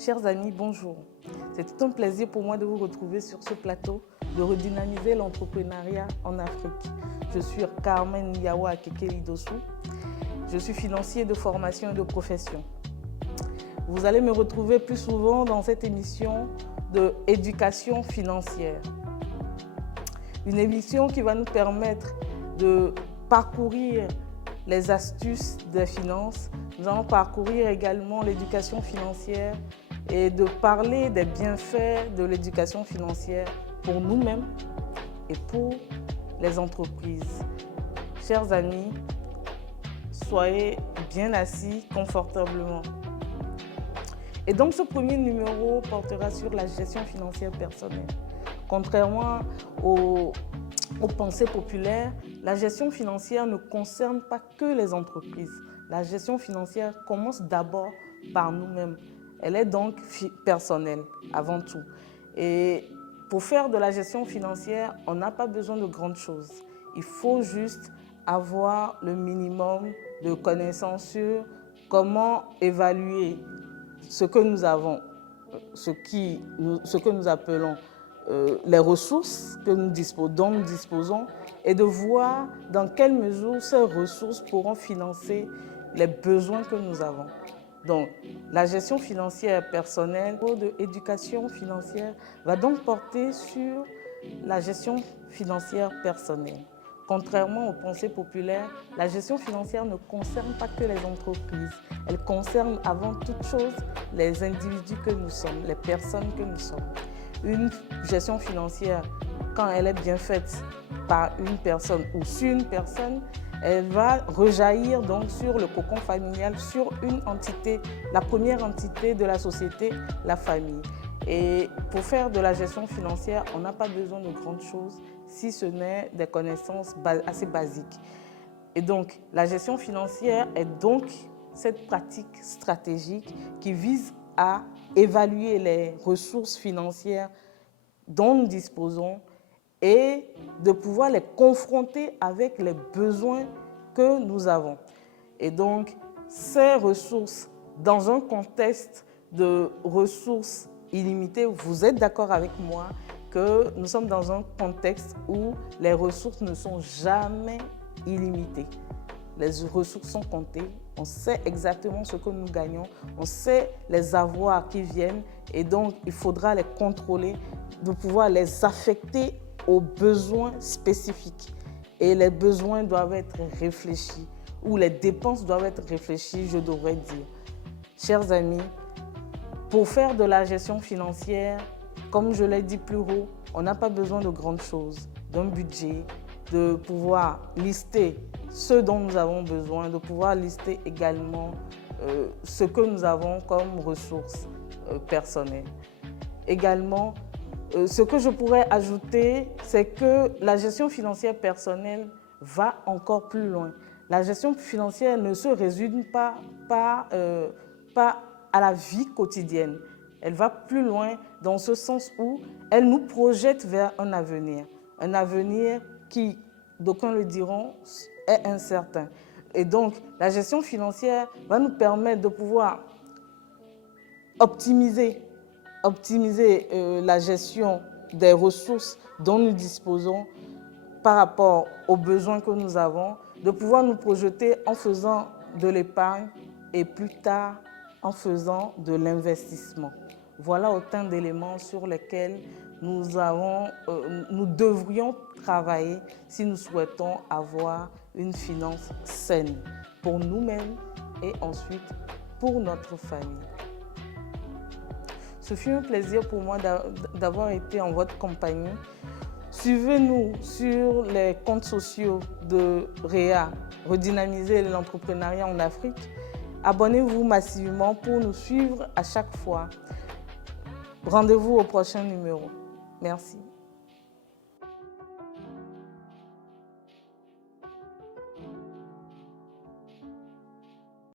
Chers amis, bonjour. C'est tout un plaisir pour moi de vous retrouver sur ce plateau, de redynamiser l'entrepreneuriat en Afrique. Je suis Carmen Yawa Kekeli-Dossou. Je suis financier de formation et de profession. Vous allez me retrouver plus souvent dans cette émission de éducation financière. Une émission qui va nous permettre de parcourir les astuces des finances. Nous allons parcourir également l'éducation financière et de parler des bienfaits de l'éducation financière pour nous-mêmes et pour les entreprises. Chers amis, soyez bien assis confortablement. Et donc ce premier numéro portera sur la gestion financière personnelle. Contrairement aux pensées populaires, la gestion financière ne concerne pas que les entreprises. La gestion financière commence d'abord par nous-mêmes. Elle est donc personnelle avant tout. Et pour faire de la gestion financière, on n'a pas besoin de grandes choses. Il faut juste avoir le minimum de connaissances sur comment évaluer ce que nous avons, ce que nous appelons les ressources dont nous disposons et de voir dans quelle mesure ces ressources pourront financer les besoins que nous avons. Donc, la gestion financière personnelle ou de l'éducation financière va donc porter sur la gestion financière personnelle. Contrairement aux pensées populaires, la gestion financière ne concerne pas que les entreprises. Elle concerne avant toute chose les individus que nous sommes, les personnes que nous sommes. Une gestion financière, quand elle est bien faite par une personne ou sur une personne, elle va rejaillir donc sur le cocon familial, sur une entité, la première entité de la société, la famille. Et pour faire de la gestion financière, on n'a pas besoin de grandes choses, si ce n'est des connaissances assez basiques. Et donc, la gestion financière est donc cette pratique stratégique qui vise à évaluer les ressources financières dont nous disposons et de pouvoir les confronter avec les besoins que nous avons. Et donc, ces ressources, dans un contexte de ressources illimitées, vous êtes d'accord avec moi que nous sommes dans un contexte où les ressources ne sont jamais illimitées. Les ressources sont comptées, on sait exactement ce que nous gagnons, on sait les avoirs qui viennent et donc il faudra les contrôler, de pouvoir les affecter aux besoins spécifiques. Et les besoins doivent être réfléchis, ou les dépenses doivent être réfléchies, je devrais dire. Chers amis, pour faire de la gestion financière, comme je l'ai dit plus haut, on n'a pas besoin de grandes choses, d'un budget, de pouvoir lister ce dont nous avons besoin, de pouvoir lister également ce que nous avons comme ressources personnelles. Également, ce que je pourrais ajouter, c'est que la gestion financière personnelle va encore plus loin. La gestion financière ne se résume pas à la vie quotidienne. Elle va plus loin dans ce sens où elle nous projette vers un avenir qui, d'aucuns le diront, est incertain. Et donc, la gestion financière va nous permettre de pouvoir optimiser la gestion des ressources dont nous disposons par rapport aux besoins que nous avons, de pouvoir nous projeter en faisant de l'épargne et plus tard en faisant de l'investissement. Voilà autant d'éléments sur lesquels nous devrions travailler si nous souhaitons avoir une finance saine pour nous-mêmes et ensuite pour notre famille. Ce fut un plaisir pour moi d'avoir été en votre compagnie. Suivez-nous sur les comptes sociaux de REA, Redynamiser l'entrepreneuriat en Afrique. Abonnez-vous massivement pour nous suivre à chaque fois. Rendez-vous au prochain numéro. Merci.